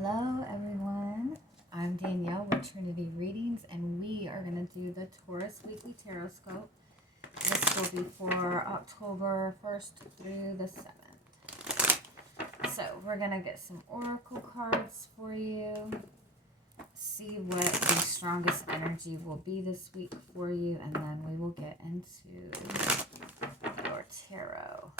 Hello everyone, I'm Danielle with Trinity Readings, and we are going to do the Taurus Weekly Tarotscope. This will be for October 1st through the 7th. So we're going to get some oracle cards for you, see what the strongest energy will be this week for you, and then we will get into your tarot.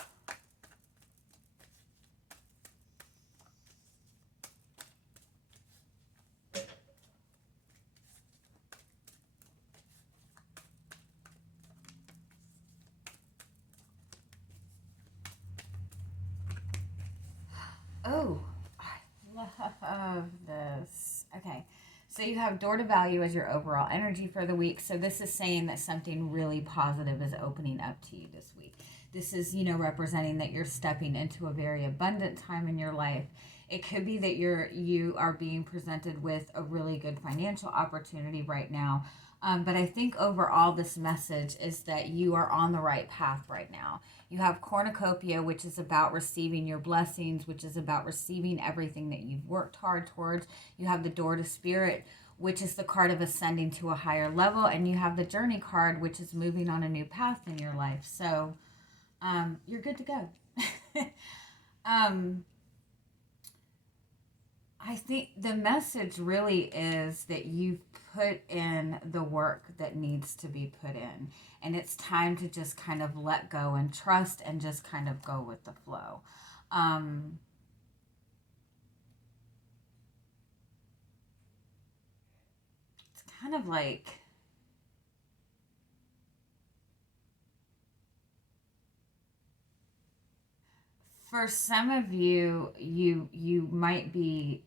Oh, I love this. Okay, so you have door to value as your overall energy for the week. So this is saying that something really positive is opening up to you this week. This is, representing that you're stepping into a very abundant time in your life. It could be that you are being presented with a really good financial opportunity right now. But I think overall this message is that you are on the right path right now. You have cornucopia, which is about receiving your blessings, which is about receiving everything that you've worked hard towards. You have the door to spirit, which is the card of ascending to a higher level. And you have the journey card, which is moving on a new path in your life. So you're good to go. I think the message really is that you've put in the work that needs to be put in. And it's time to just kind of let go and trust and just kind of go with the flow. It's kind of like, for some of you, you might be,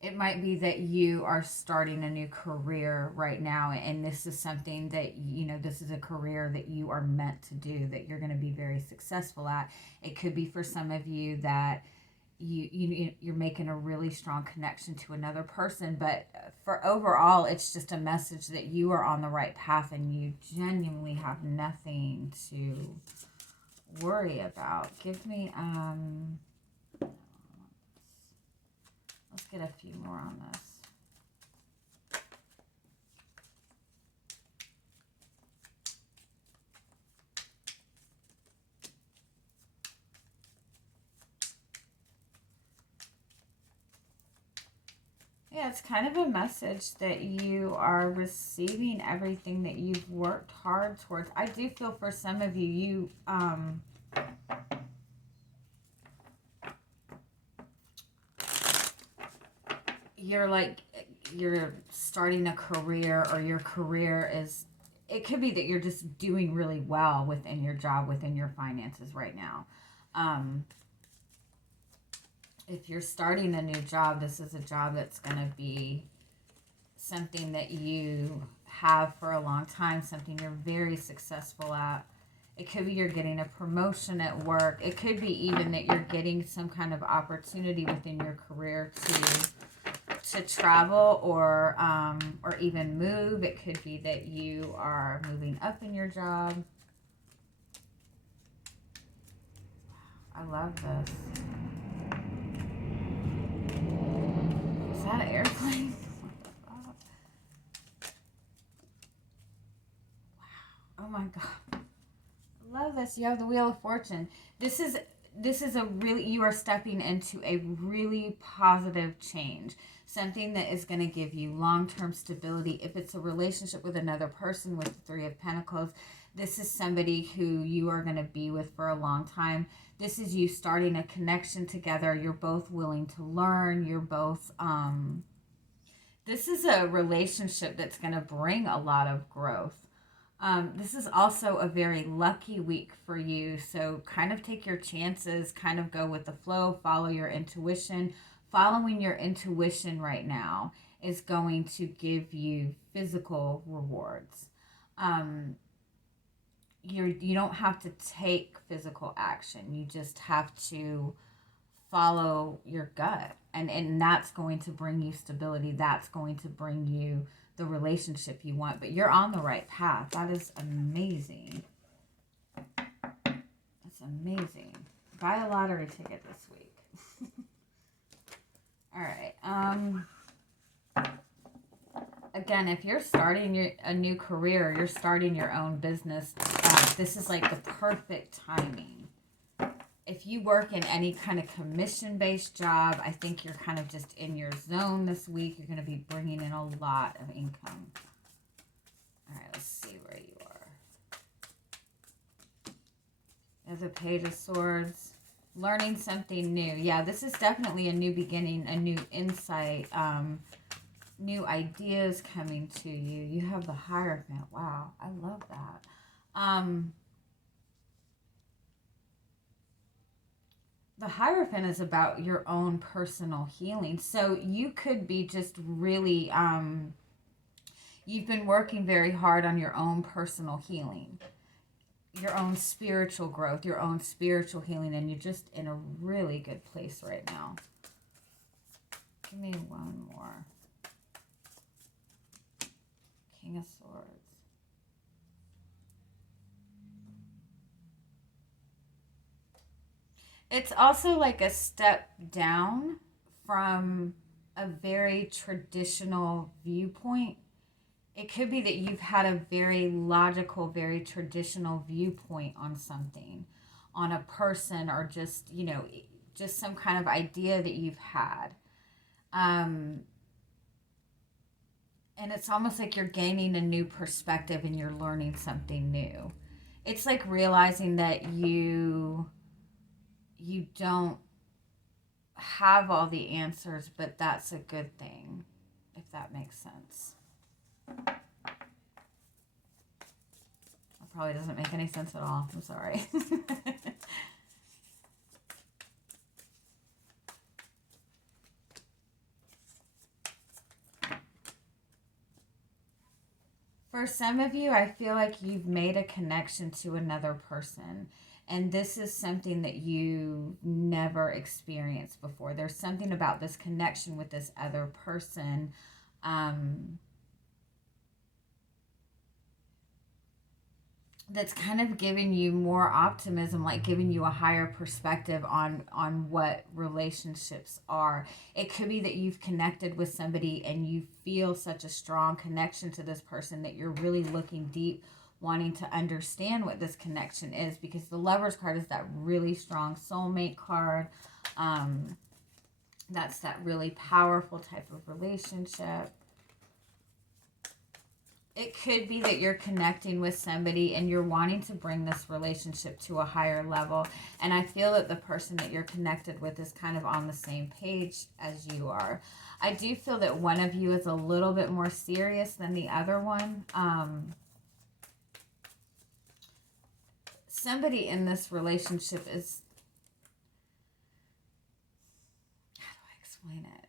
it might be that you are starting a new career right now, and this is something that, this is a career that you are meant to do, that you're going to be very successful at. It could be for some of you that you're making a really strong connection to another person, but for overall, it's just a message that you are on the right path and you genuinely have nothing to worry about. Give me let's get a few more on this. Yeah, it's kind of a message that you are receiving everything that you've worked hard towards. I do feel for some of you, you're starting a career, or your career is, it could be that you're just doing really well within your job, within your finances right now. If you're starting a new job, this is a job that's going to be something that you have for a long time, something you're very successful at. It could be you're getting a promotion at work. It could be even that you're getting some kind of opportunity within your career to travel or even move. It could be that you are moving up in your job. I love this. Is that an airplane? Wow. Oh my God. I love this. You have the Wheel of Fortune. This is a really, you are stepping into a really positive change. Something that is going to give you long-term stability. If it's a relationship with another person with the Three of Pentacles, this is somebody who you are going to be with for a long time. This is you starting a connection together. You're both willing to learn. You're both, this is a relationship that's going to bring a lot of growth. This is also a very lucky week for you. So kind of take your chances, kind of go with the flow, follow your intuition. Following your intuition right now is going to give you physical rewards. You don't have to take physical action. You just have to follow your gut. And that's going to bring you stability. That's going to bring you the relationship you want. But you're on the right path. That is amazing. That's amazing. Buy a lottery ticket this week. All right. Again, if you're starting a new career, you're starting your own business, this is like the perfect timing. If you work in any kind of commission-based job, I think you're kind of just in your zone this week. You're going to be bringing in a lot of income. All right, let's see where you are. There's a Page of Swords. Learning something new. Yeah, this is definitely a new beginning, a new insight, new ideas coming to you. You have the Hierophant. Wow, I love that. The Hierophant is about your own personal healing. So you could be just really, you've been working very hard on your own personal healing, your own spiritual growth, your own spiritual healing, and you're just in a really good place right now. Give me one more. King of Swords. It's also like a step down from a very traditional viewpoint. It could be that you've had a very logical, very traditional viewpoint on something, on a person, or just, just some kind of idea that you've had. And it's almost like you're gaining a new perspective and you're learning something new. It's like realizing that you don't have all the answers, but that's a good thing, if that makes sense. That probably doesn't make any sense at all. I'm sorry. For some of you, I feel like you've made a connection to another person. And this is something that you never experienced before. There's something about this connection with this other person that's kind of giving you more optimism, like giving you a higher perspective on what relationships are. It could be that you've connected with somebody and you feel such a strong connection to this person that you're really looking deep, wanting to understand what this connection is, because the Lover's card is that really strong soulmate card. That's that really powerful type of relationship. It could be that you're connecting with somebody and you're wanting to bring this relationship to a higher level. And I feel that the person that you're connected with is kind of on the same page as you are. I do feel that one of you is a little bit more serious than the other one. Somebody in this relationship is... How do I explain it?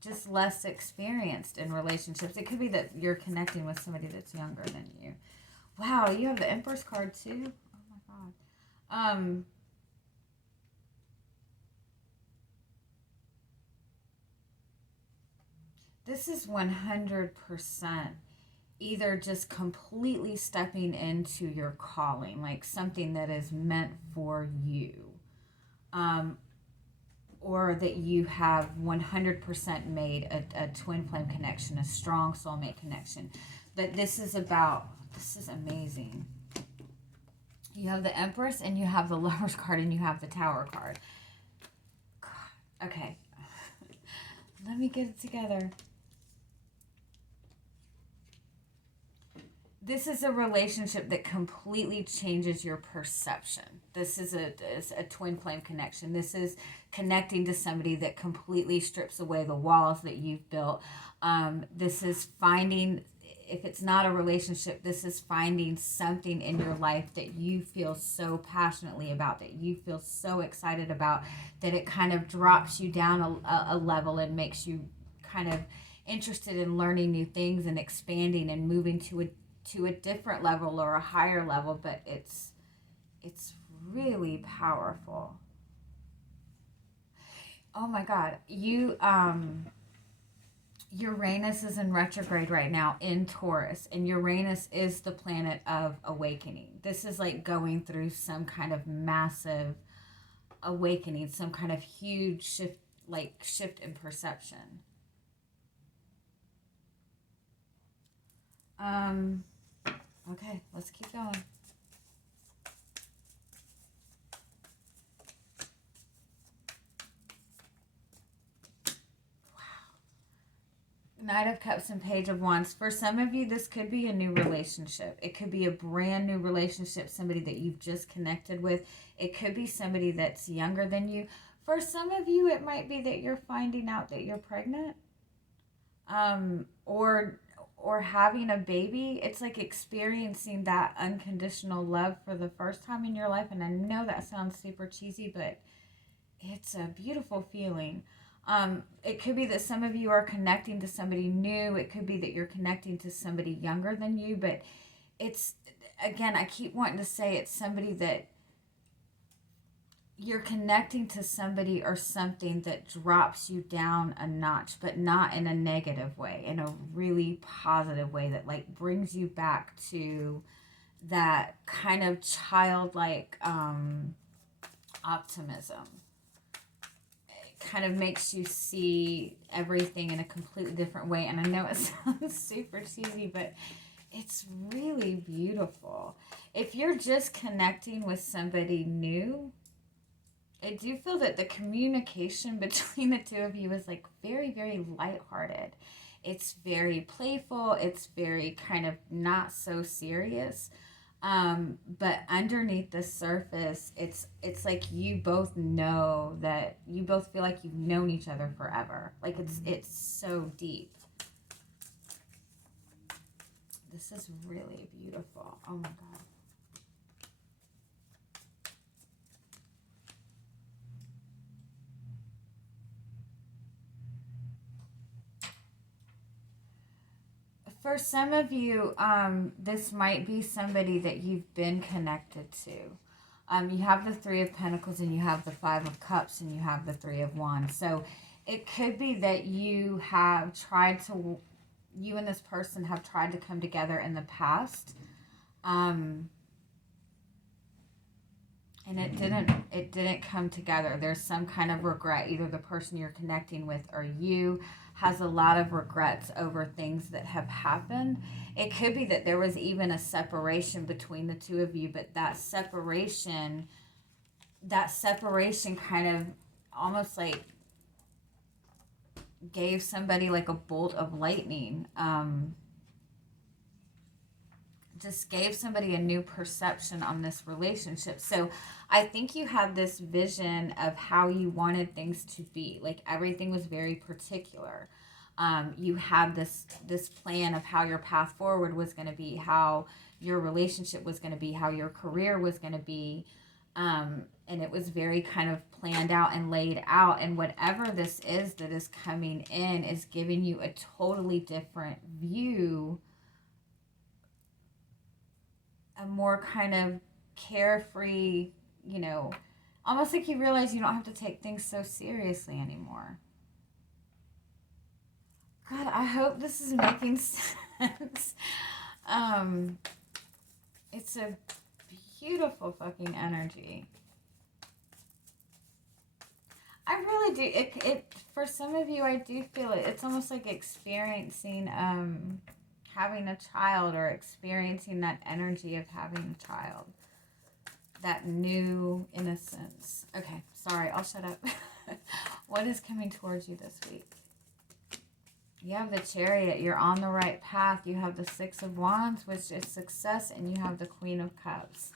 Just less experienced in relationships. It could be that you're connecting with somebody that's younger than you. Wow, you have the Empress card too? Oh my god. This is 100% either just completely stepping into your calling, like something that is meant for you. Or that you have 100% made a twin flame connection, a strong soulmate connection. But this is amazing. You have the Empress and you have the Lover's card and you have the Tower card. God. Okay. Let me get it together. This is a relationship that completely changes your perception. This is a twin flame connection. This is connecting to somebody that completely strips away the walls that you've built. This is finding, if it's not a relationship, this is finding something in your life that you feel so passionately about, that you feel so excited about, that it kind of drops you down a level and makes you kind of interested in learning new things and expanding and moving to a different level or a higher level. But it's really powerful. Oh my god, you Uranus is in retrograde right now in Taurus, and Uranus is the planet of awakening. This is like going through some kind of massive awakening, some kind of huge shift, like shift in perception. Okay, let's keep going. Knight of Cups and Page of Wands. For some of you, this could be a new relationship. It could be a brand new relationship, somebody that you've just connected with. It could be somebody that's younger than you. For some of you, it might be that you're finding out that you're pregnant, or having a baby. It's like experiencing that unconditional love for the first time in your life. And I know that sounds super cheesy, but it's a beautiful feeling. It could be that some of you are connecting to somebody new. It could be that you're connecting to somebody younger than you, but it's, again, I keep wanting to say it's somebody that you're connecting to, somebody or something that drops you down a notch, but not in a negative way, in a really positive way that like brings you back to that kind of childlike optimism. Kind of makes you see everything in a completely different way. And I know it sounds super cheesy, but it's really beautiful. If you're just connecting with somebody new, I do feel that the communication between the two of you is like very, very lighthearted. It's very playful. It's very kind of not so serious. But underneath the surface, it's like you both know that you both feel like you've known each other forever. Like it's so deep. This is really beautiful. Oh my God. For some of you, this might be somebody that you've been connected to. You have the Three of Pentacles, and you have the Five of Cups, and you have the Three of Wands. So it could be that you have tried to, you and this person have tried to come together in the past. And it didn't come together. There's some kind of regret. Either the person you're connecting with or you has a lot of regrets over things that have happened. It could be that there was even a separation between the two of you, but that separation kind of almost like gave somebody like a bolt of lightning. Just gave somebody a new perception on this relationship. So I think you had this vision of how you wanted things to be. Like everything was very particular. You had this plan of how your path forward was going to be, how your relationship was going to be, how your career was going to be. And it was very kind of planned out and laid out. And whatever this is that is coming in is giving you a totally different view, a more kind of carefree, almost like you realize you don't have to take things so seriously anymore. God, I hope this is making sense. It's a beautiful fucking energy. I really do. It for some of you, I do feel it. It's almost like experiencing having a child, or experiencing that energy of having a child, that new innocence. Okay, sorry, I'll shut up. What is coming towards you this week? You have the Chariot. You're on the right path. You have the Six of Wands, which is success, and you have the Queen of Cups.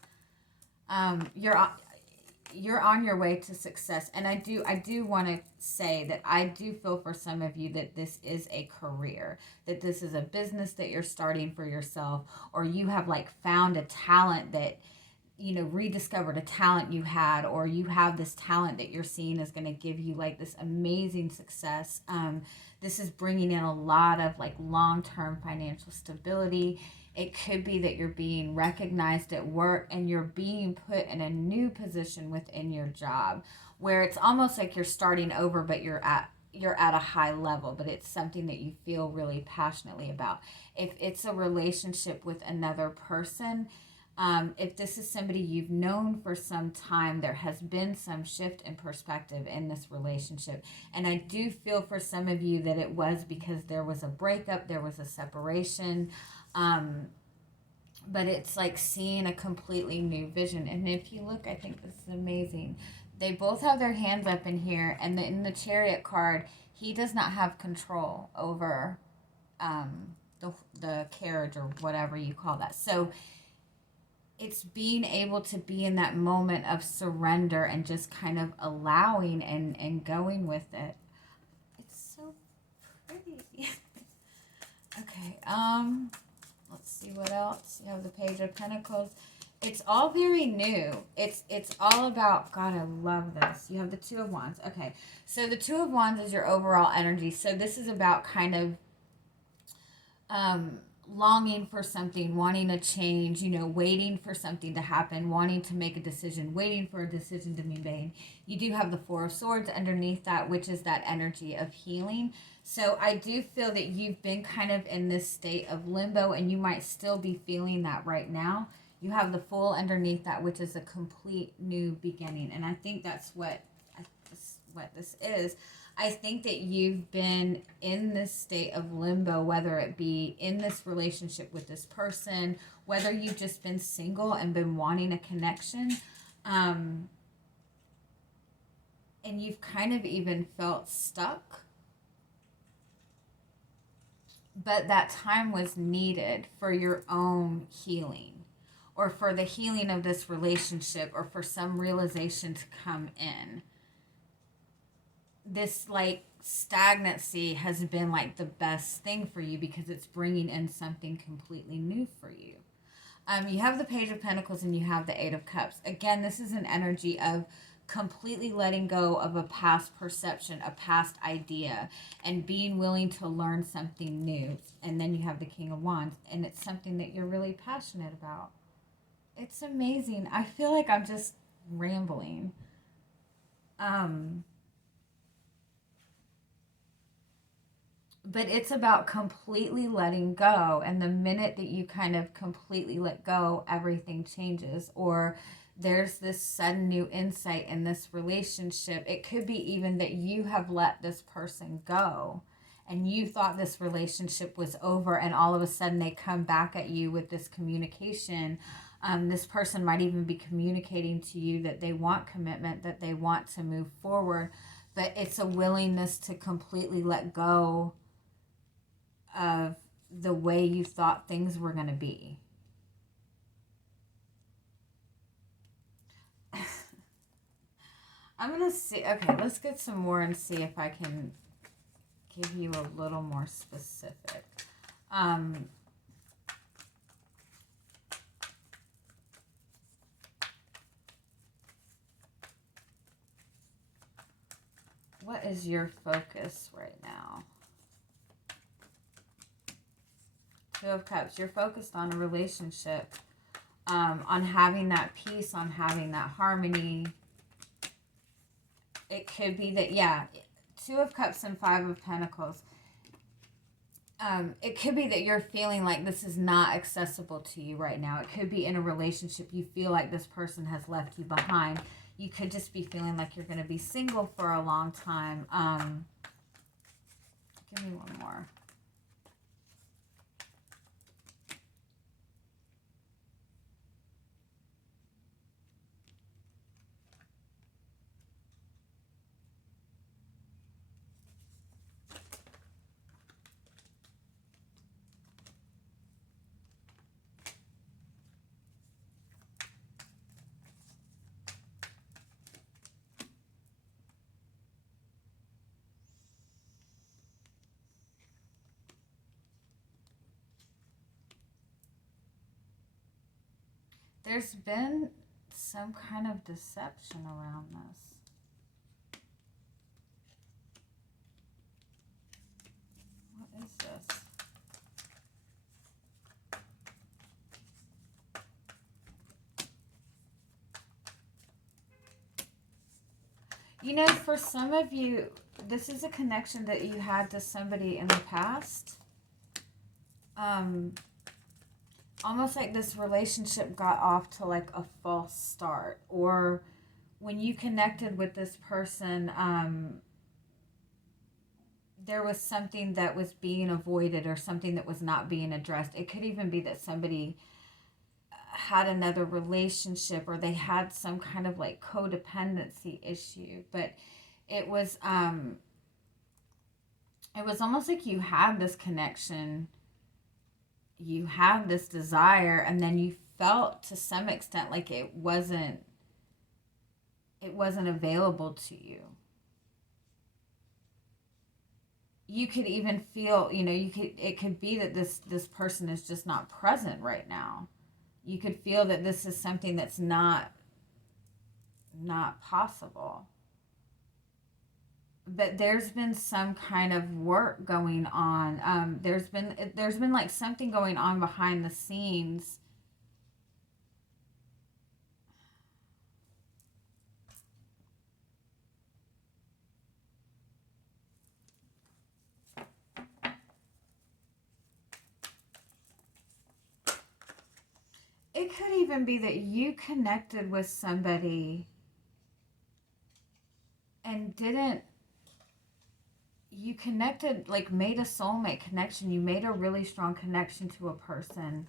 You're on your way to success. And I do want to say that I do feel for some of you that this is a career, that this is a business that you're starting for yourself, or you have like found a talent that, rediscovered a talent you had, or you have this talent that you're seeing is going to give you like this amazing success. This is bringing in a lot of like long-term financial stability. It could be that you're being recognized at work, and you're being put in a new position within your job where it's almost like you're starting over, but you're at you're at a high level, but it's something that you feel really passionately about. If it's a relationship with another person, if this is somebody you've known for some time, there has been some shift in perspective in this relationship. And I do feel for some of you that it was because there was a breakup, there was a separation. But it's like seeing a completely new vision. And if you look, I think this is amazing. They both have their hands up in here, and in the Chariot card, he does not have control over the carriage or whatever you call that. So it's being able to be in that moment of surrender and just kind of allowing and going with it. It's so pretty. Okay, let's see what else. You have the Page of Pentacles. It's all very new. It's all about, God, I love this. You have the Two of Wands. Okay, so the Two of Wands is your overall energy. So this is about kind of longing for something, wanting a change, waiting for something to happen, wanting to make a decision, waiting for a decision to be made. You do have the Four of Swords underneath that, which is that energy of healing. So I do feel that you've been kind of in this state of limbo, and you might still be feeling that right now. You have the Fool underneath that, which is a complete new beginning. And I think that's what this is. I think that you've been in this state of limbo, whether it be in this relationship with this person, whether you've just been single and been wanting a connection. And you've kind of even felt stuck. But that time was needed for your own healing, or for the healing of this relationship, or for some realization to come in. This like stagnancy has been like the best thing for you, because it's bringing in something completely new for you. You have the Page of Pentacles and you have the Eight of Cups. Again, this is an energy of completely letting go of a past perception, a past idea, and being willing to learn something new. And then you have the King of Wands, and it's something that you're really passionate about. It's amazing. I feel like I'm just rambling. But it's about completely letting go. And the minute that you kind of completely let go, everything changes. Or there's this sudden new insight in this relationship. It could be even that you have let this person go, and you thought this relationship was over, and all of a sudden they come back at you with this communication. This person might even be communicating to you that they want commitment, that they want to move forward, but it's a willingness to completely let go of the way you thought things were going to be. I'm going to see. Okay, let's get some more and see if I can give you a little more specific. What is your focus right now? Two of Cups. You're focused on a relationship, on having that peace, on having that harmony. It could be that, yeah, Two of Cups and Five of Pentacles. It could be that you're feeling like this is not accessible to you right now. It could be in a relationship you feel like this person has left you behind. You could just be feeling like you're going to be single for a long time. Give me one more. There's been some kind of deception around this. What is this? For some of you, this is a connection that you had to somebody in the past. Almost like this relationship got off to like a false start, or when you connected with this person, there was something that was being avoided or something that was not being addressed. It could even be that somebody had another relationship, or they had some kind of like codependency issue, but it was almost like you had this connection, you had this desire, and then you felt to some extent like it wasn't available to you. You could even feel, it could be that this person is just not present right now. You could feel that this is something that's not possible. But there's been some kind of work going on. There's been like something going on behind the scenes. It could even be that you connected with somebody and you connected, like made a soulmate connection. You made a really strong connection to a person,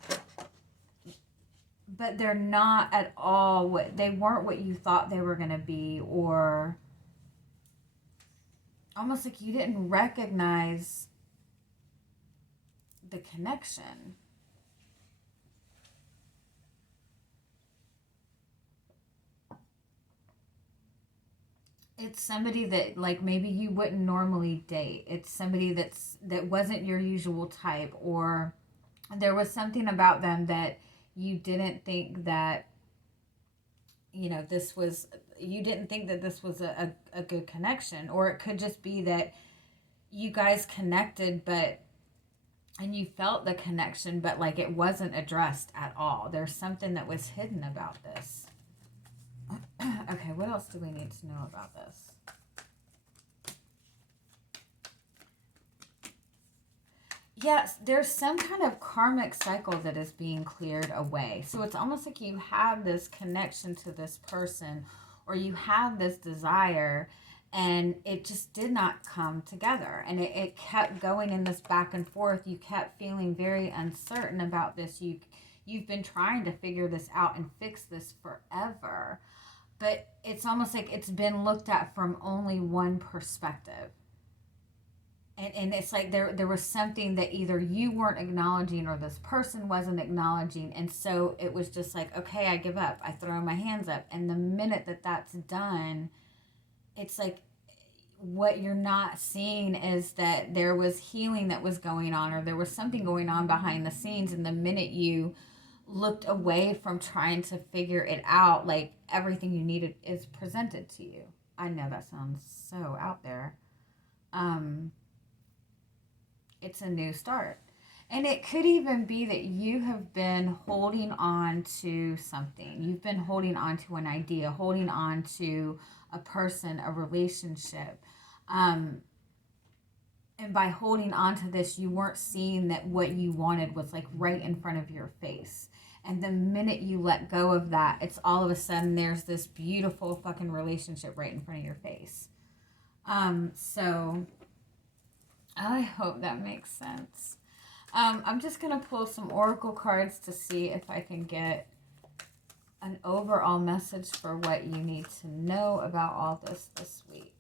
but they're not at all they weren't what you thought they were going to be, or almost like you didn't recognize the connection. It's somebody that like maybe you wouldn't normally date. It's somebody that wasn't your usual type, or there was something about them that you didn't think that this was, you didn't think that this was a good connection. Or it could just be that you guys connected, and you felt the connection, but like it wasn't addressed at all. There's something that was hidden about this. Okay, what else do we need to know about this? Yes, there's some kind of karmic cycle that is being cleared away. So it's almost like you have this connection to this person, or you have this desire, and it just did not come together. And it kept going in this back and forth. You kept feeling very uncertain about this. You've been trying to figure this out and fix this forever. But it's almost like it's been looked at from only one perspective. And it's like there was something that either you weren't acknowledging or this person wasn't acknowledging. And so it was just like, okay, I give up. I throw my hands up. And the minute that that's done, it's like what you're not seeing is that there was healing that was going on, or there was something going on behind the scenes. And the minute you looked away from trying to figure it out, like everything you needed is presented to you. I know that sounds so out there. It's a new start. And it could even be that you have been holding on to something. You've been holding on to an idea, holding on to a person, a relationship. And by holding on to this, you weren't seeing that what you wanted was like right in front of your face. And the minute you let go of that, it's all of a sudden there's this beautiful fucking relationship right in front of your face. So I hope that makes sense. I'm just going to pull some oracle cards to see if I can get an overall message for what you need to know about all this week.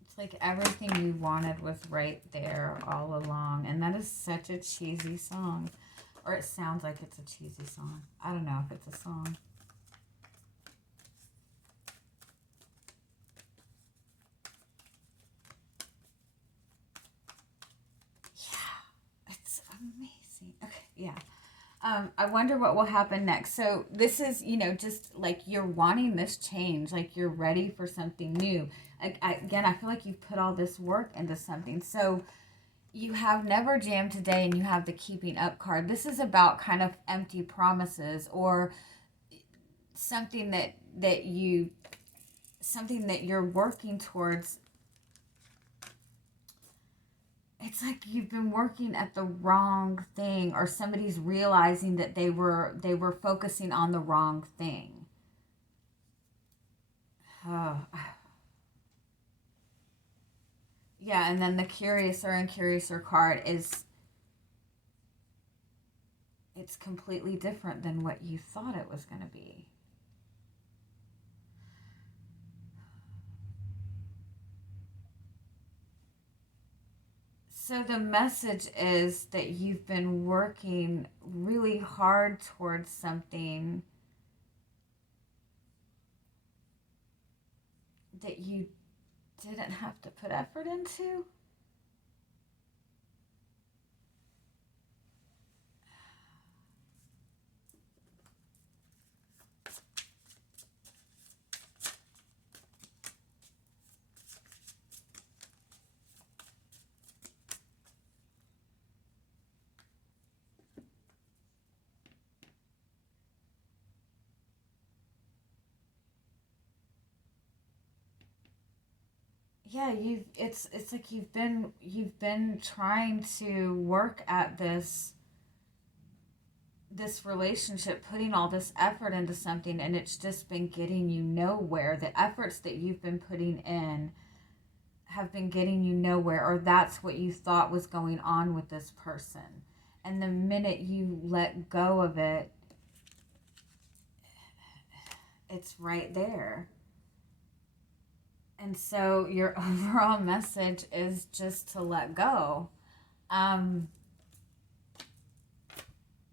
It's like everything you wanted was right there all along. And that is such a cheesy song. Or it sounds like it's a cheesy song. I don't know if it's a song. Amazing. Okay, yeah. I wonder what will happen next. So this is, just like you're wanting this change, like you're ready for something new. Again, I feel like you've put all this work into something. So you have never jammed today, and you have the keeping up card. This is about kind of empty promises, or something that you something that you're working towards. It's like you've been working at the wrong thing, or somebody's realizing that they were focusing on the wrong thing. Oh. Yeah, and then the curiouser and curiouser card is, it's completely different than what you thought it was going to be. So the message is that you've been working really hard towards something that you didn't have to put effort into. Yeah, it's like you've been trying to work at this relationship, putting all this effort into something, and it's just been getting you nowhere. The efforts that you've been putting in have been getting you nowhere, or that's what you thought was going on with this person. And the minute you let go of it, it's right there. And so your overall message is just to let go.